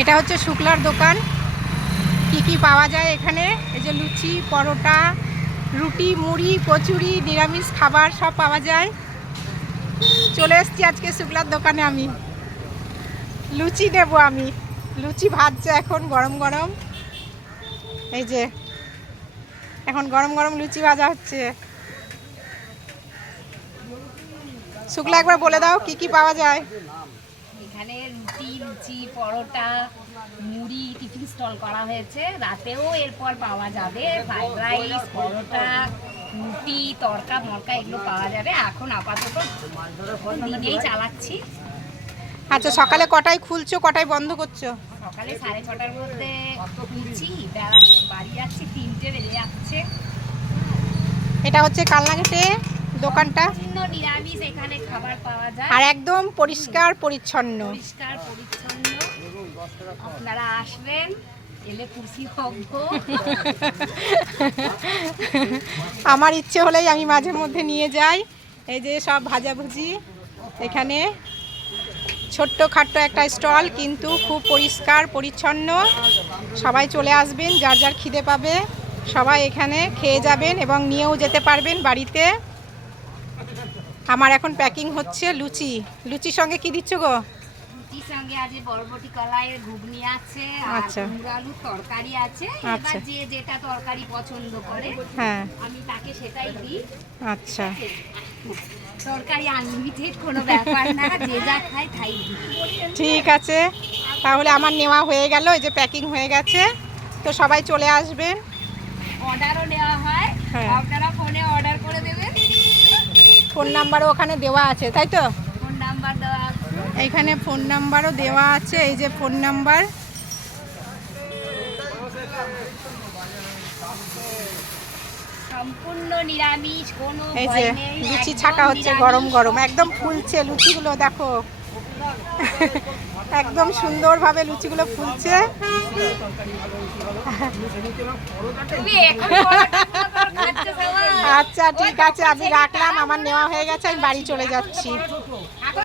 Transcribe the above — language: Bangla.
এটা হচ্ছে শুক্লার দোকান। কি কি পাওয়া যায় এখানে? এই যে লুচি, পরোটা, রুটি, মুড়ি, কচুরি, নিরামিষ খাবার সব পাওয়া যায়। চলে এসেছি আজকে শুক্লার দোকানে। আমি লুচি নেব। আমি লুচি ভাজছে এখন গরম গরম। এই যে এখন গরম গরম লুচি ভাজা হচ্ছে। শুক্লা একবার বলে দাও কি কি পাওয়া যায় এখানে। রুটি, লুচি, পরোটা, মুড়ি টিফিন স্টল করা হয়েছে। রাতেও এরপর পাওয়া যাবে ফ্রাইড রাইস, পরোটা, রুটি, তড়কা মরকা এগুলো পাওয়া যাবে। এখন আপাতত দিনেই চালাচ্ছি। আচ্ছা, সকালে কটায় খুলছো, কটায় বন্ধ করছো? সকালে 6:30টার মধ্যে খুলছি, বাড়ি যাচ্ছি 3টে বেজে যাচ্ছে। এটা হচ্ছে কালনাঘাটে দোকানটা। সম্পূর্ণ নিরামিষ এখানে খাবার পাওয়া যায় আর একদম পরিষ্কার পরিচ্ছন্ন। পরিষ্কার পরিচ্ছন্ন। আপনারা আসবেন, এলে খুশি হব। আমার ইচ্ছে হলেই আমি মাঝে মধ্যে নিয়ে যাই। এই যে সব ভাজাভুজি এখানে। ছোট্ট খাট্ট একটা স্টল, কিন্তু খুব পরিষ্কার পরিচ্ছন্ন। সবাই চলে আসবেন, যার যার খিদে পাবে সবাই এখানে খেয়ে যাবেন এবং নিয়েও যেতে পারবেন বাড়িতে। আমার এখন প্যাকিং হচ্ছে লুচি। লুচির সঙ্গে কি দিচ্ছ গো? রুটির সঙ্গে আছে বরবটি কলাইয়ের ঘুগনি আছে, আর আচ্ছা। কুমড়ো আলুর তরকারি আছে। আচ্ছা। এবার যে যেটা তরকারি পছন্দ করে হ্যাঁ। আমি তাকে সেটাই দিই। আচ্ছা, তরকারি আনলিমিটেড কোনো ব্যাপার না, যে যা খায় তাই দিই। ঠিক আছে। তাহলে আমার নেওয়া হয়ে গেল, এই যে প্যাকিং হয়ে গেছে। তো সবাই চলে আসবেন। অর্ডারও নেওয়া হয়, হ্যাঁ। আপনারা ফোনে অর্ডার করে দেবেন। ফোন নাম্বারও ওখানে দেওয়া আছে, তাই তো? ফোন নাম্বার দেওয়া আছে। এইখানে ফোন নাম্বারও দেওয়া আছে। এই যে ফোন নাম্বার। সম্পূর্ণ নিরামিষ, কোনো এই ভয় যে নেই। লুচি একদম ছাকা হচ্ছে নিরামিষ। গরম গরম, একদম ফুলছে লুচিগুলো, দেখো। একদম সুন্দরভাবে লুচিগুলো ফুলছে। তুমি এখন পরোটা খাচ্ছো সবাই? আচ্ছা, ঠিক আছে, আমি রাখলাম। আমার নেওয়া হয়ে গেছে, আমি বাড়ি চলে যাচ্ছি।